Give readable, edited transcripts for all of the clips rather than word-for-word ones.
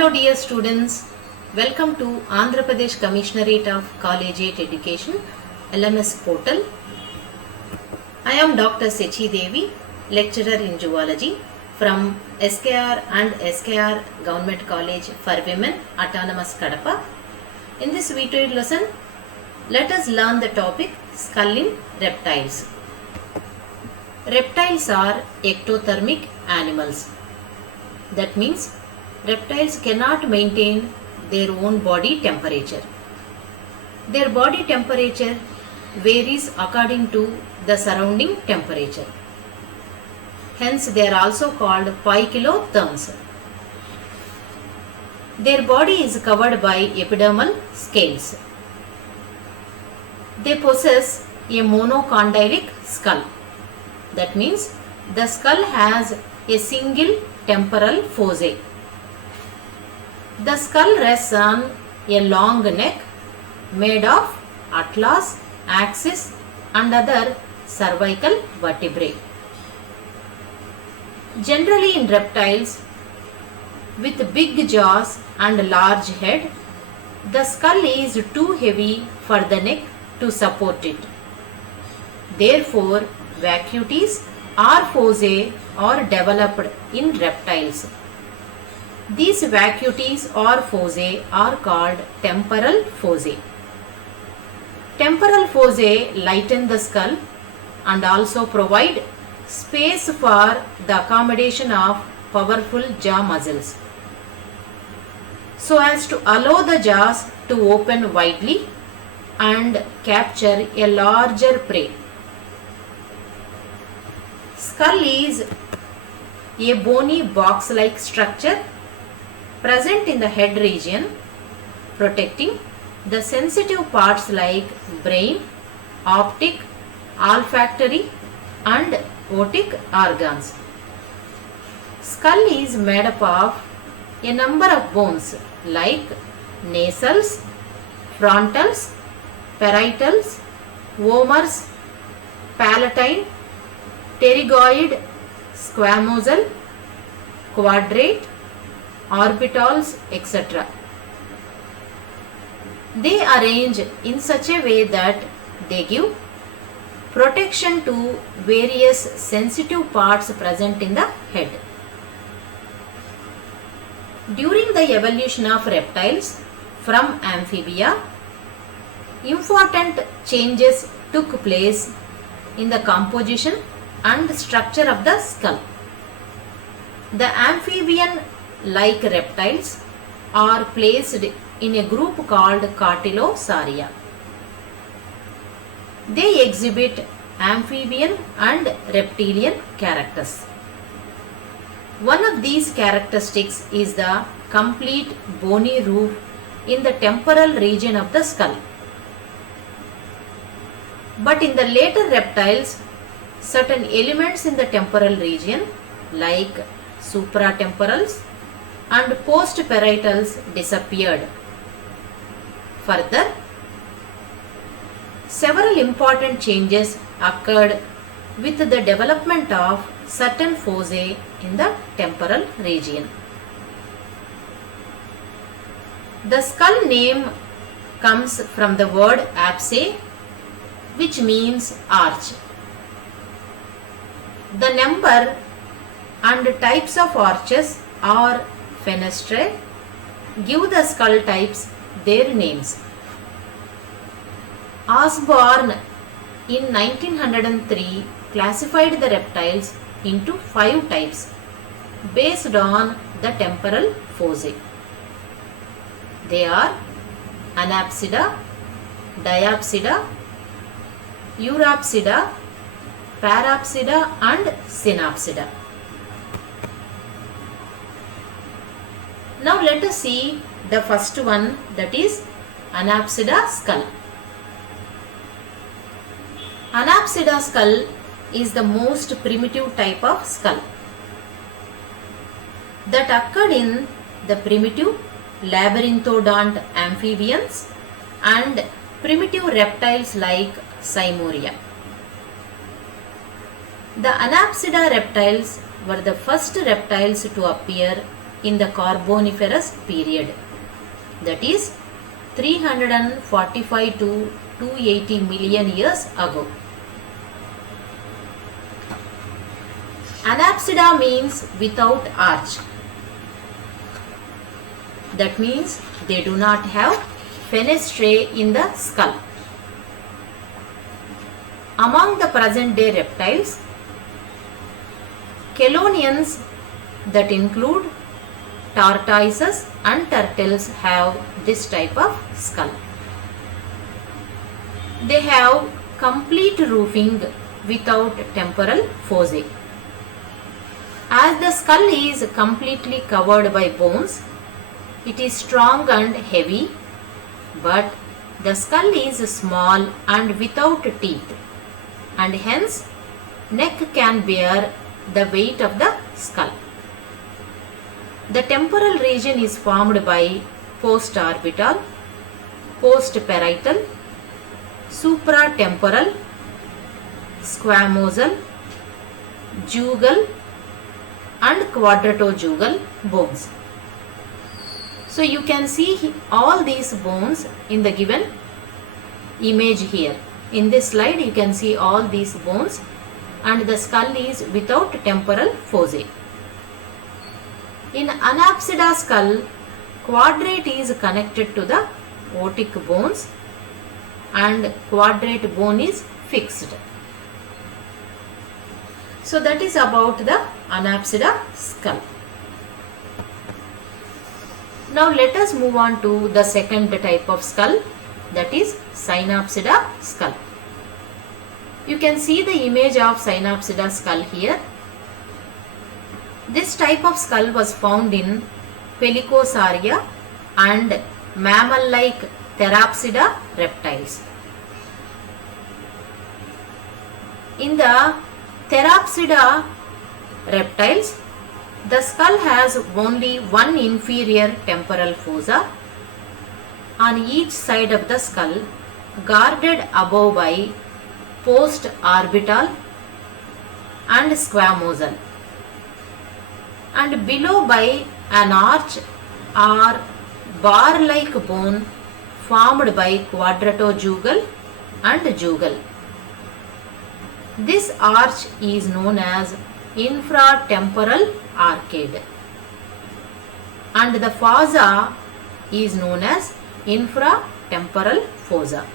Hello dear students, welcome to Andhra Pradesh Commissionerate of Collegiate Education LMS portal. I am Dr. Sechi Devi, lecturer in zoology from SKR and SKR Government College for Women, Autonomous Kadapa. In this video lesson, let us learn the topic skull in reptiles. Reptiles are ectothermic animals. That means reptiles cannot maintain their own body temperature. Their body temperature varies according to the surrounding temperature. Hence, they are also called poikilotherms. Their body is covered by epidermal scales. They possess a monocondylic skull. That means the skull has a single temporal fossa. The skull rests on a long neck made of atlas, axis and other cervical vertebrae. Generally in reptiles with big jaws and large head, the skull is too heavy for the neck to support it. Therefore, vacuities or fossae are developed in reptiles. These vacuities or fossae are called temporal fossae. Temporal fossae lighten the skull and also provide space for the accommodation of powerful jaw muscles, so as to allow the jaws to open widely and capture a larger prey. Skull is a bony box-like structure present in the head region, protecting the sensitive parts like brain, optic, olfactory and otic organs. Skull is made up of a number of bones like nasals, frontals, parietals, vomer's, palatine, pterygoid, squamosal, quadrate, orbitals, etc. They arrange in such a way that they give protection to various sensitive parts present in the head. During the evolution of reptiles from amphibia, important changes took place in the composition and structure of the skull. The amphibian-like reptiles are placed in a group called Cartilosauria. They exhibit amphibian and reptilian characters. One of these characteristics is the complete bony roof in the temporal region of the skull. But in the later reptiles, certain elements in the temporal region like supratemporals and postparietals disappeared. Further, several important changes occurred with the development of certain fossae in the temporal region. The skull name comes from the word apse, which means arch. The number and types of arches or fenestrae give the skull types their names. Osborn in 1903 classified the reptiles into 5 types based on the temporal fossae. They are Anapsida, Diapsida, Eurapsida, Parapsida and Synapsida. Now let us see the first one, that is Anapsida skull. Anapsida skull is the most primitive type of skull that occurred in the primitive labyrinthodont amphibians and primitive reptiles like Simoria. The Anapsida reptiles were the first reptiles to appear in the Carboniferous period, that is 345 to 280 million years ago. Anapsida means without arch. That means they do not have fenestrae in the skull. Among the present day reptiles, chelonians, that include tortoises and turtles, have this type of skull. They have complete roofing without temporal foci. As the skull is completely covered by bones, it is strong and heavy, but the skull is small and without teeth, and hence neck can bear the weight of the skull. The temporal region is formed by postorbital, postparietal, supratemporal, squamosal, jugal and quadratojugal bones. So you can see all these bones in the given image here. In this slide you can see all these bones, and the skull is without temporal foci. In Anapsida skull, quadrate is connected to the otic bones and quadrate bone is fixed. So that is about the Anapsida skull. Now let us move on to the second type of skull, that is Synapsida skull. You can see the image of Synapsida skull here. This type of skull was found in Pelycosaria and mammal-like Therapsida reptiles. In the Therapsida reptiles, the skull has only one inferior temporal fossa on each side of the skull, guarded above by postorbital and squamosal, and below by an arch or bar-like bone formed by quadratojugal and jugal. This arch is known as infratemporal arcade, and the fossa is known as infratemporal fossa.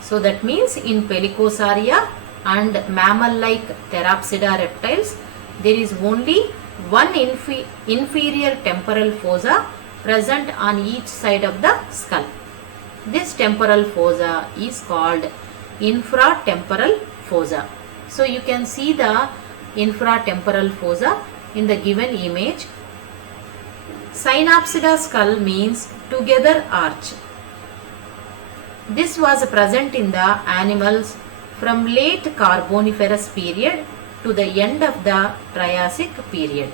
So that means in Pelycosaria and mammal-like Therapsida reptiles, there is only one inferior temporal fossa present on each side of the skull. This temporal fossa is called infratemporal fossa. So you can see the infratemporal fossa in the given image. Synapsida skull means together arch. This was present in the animals from late Carboniferous period to the end of the Triassic period.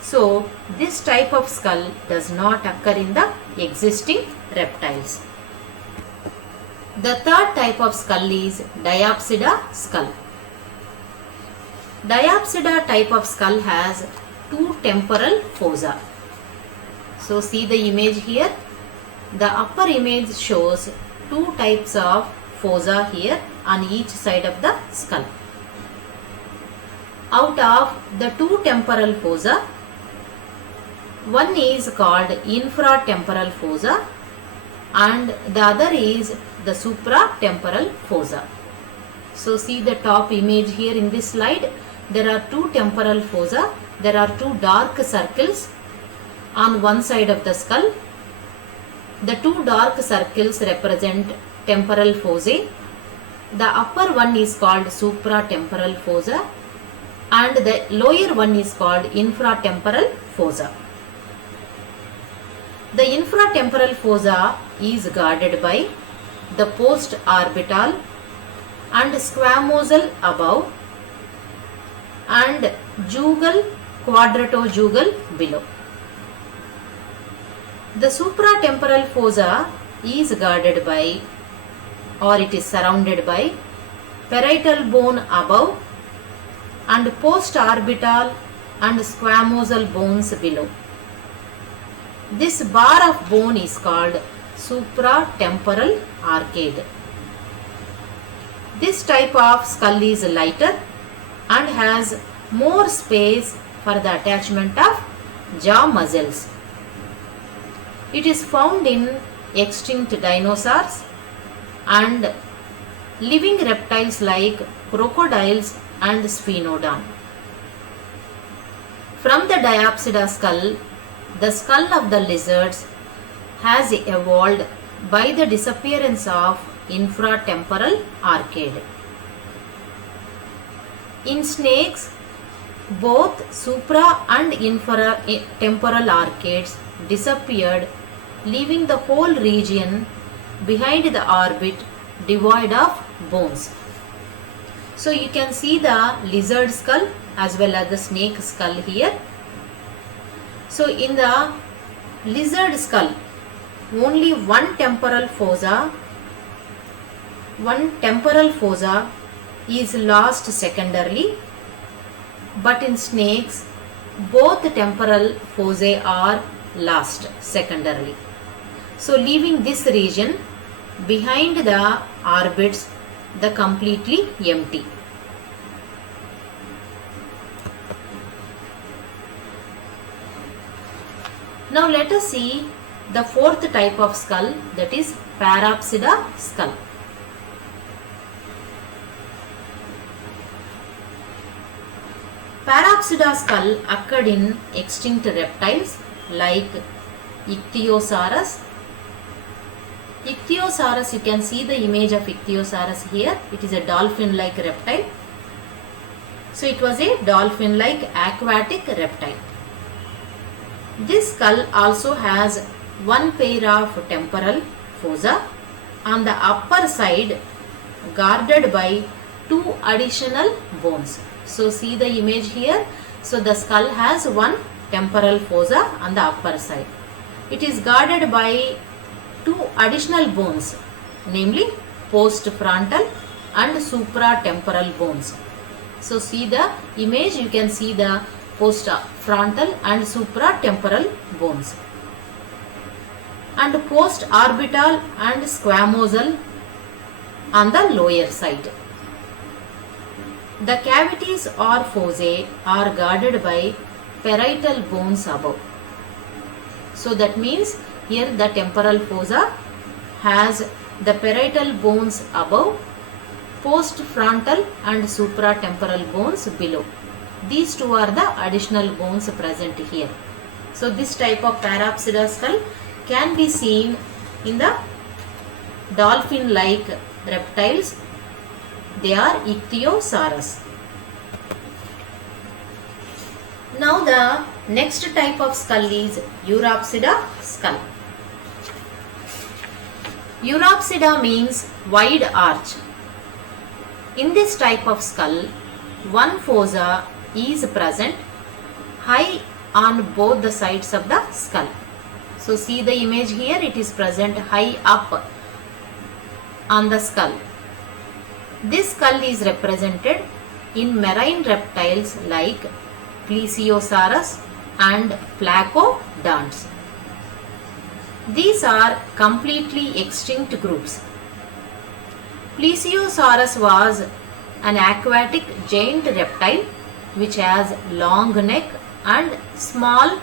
So this type of skull does not occur in the existing reptiles. The third type of skull is Diapsida skull. Diapsida type of skull has two temporal fossa. So see the image here. The upper image shows two types of fossa here on each side of the skull. Out of the two temporal fossa, one is called infratemporal fossa and the other is the supratemporal fossa. So see the top image here in this slide. There are two temporal fossa. There are two dark circles on one side of the skull. The two dark circles represent temporal fossae. The upper one is called supratemporal fossa and the lower one is called infratemporal fossa. The infratemporal fossa is guarded by the postorbital and squamosal above and jugal quadratojugal below. The supratemporal fossa is guarded by, or it is surrounded by, parietal bone above and postorbital and squamosal bones below. This bar of bone is called supratemporal arcade. This type of skull is lighter and has more space for the attachment of jaw muscles. It is found in extinct dinosaurs and living reptiles like crocodiles and sphenodon. From the Diapsida skull, the skull of the lizards has evolved by the disappearance of infratemporal arcade. In snakes, both supra and infratemporal arcades disappeared, leaving the whole region behind the orbit devoid of bones. So you can see the lizard skull as well as the snake skull here. So in the lizard skull, only one temporal fossa is lost secondarily, but in snakes both temporal fossae are lost secondarily. So leaving this region behind the orbits the completely empty. Now let us see the fourth type of skull, that is Parapsida skull. Parapsida skull occurred in extinct reptiles like Ichthyosaurus. Ichthyosaurus, you can see the image of Ichthyosaurus here. It is a dolphin-like reptile. So it was a dolphin-like aquatic reptile. This skull also has one pair of temporal fossa on the upper side, guarded by two additional bones. So see the image here. So the skull has one temporal fossa on the upper side. It is guarded by two additional bones, namely postfrontal and supratemporal bones. So see the image, you can see the postfrontal and supratemporal bones, and postorbital and squamosal on the lower side. The cavities or fossae are guarded by parietal bones above. So that means here the temporal fossa has the parietal bones above, postfrontal and supratemporal bones below. These two are the additional bones present here. So this type of Parapsida skull can be seen in the dolphin-like reptiles. They are Ichthyosaurus. Now the next type of skull is Europsida skull. Europsida means wide arch. In this type of skull, one fossa is present high on both the sides of the skull. So see the image here, it is present high up on the skull. This skull is represented in marine reptiles like Plesiosaurus and Placodonts. These are completely extinct groups. Plesiosaurus was an aquatic giant reptile which has long neck and small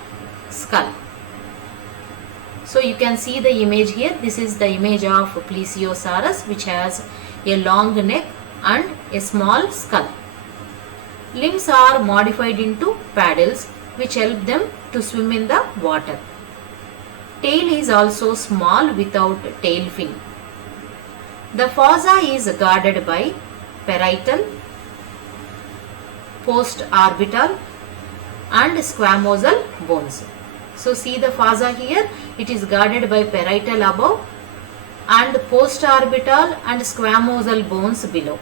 skull. So you can see the image here. This is the image of Plesiosaurus, which has a long neck and a small skull. Limbs are modified into paddles which help them to swim in the water. Tail is also small without tail fin. The fossa is guarded by parietal, postorbital and squamosal bones. So see the fossa here, it is guarded by parietal above and postorbital and squamosal bones below.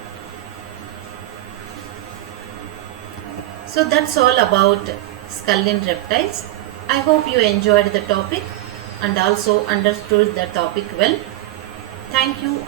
So that's all about skull in reptiles. I hope you enjoyed the topic and also understood the topic well. Thank you.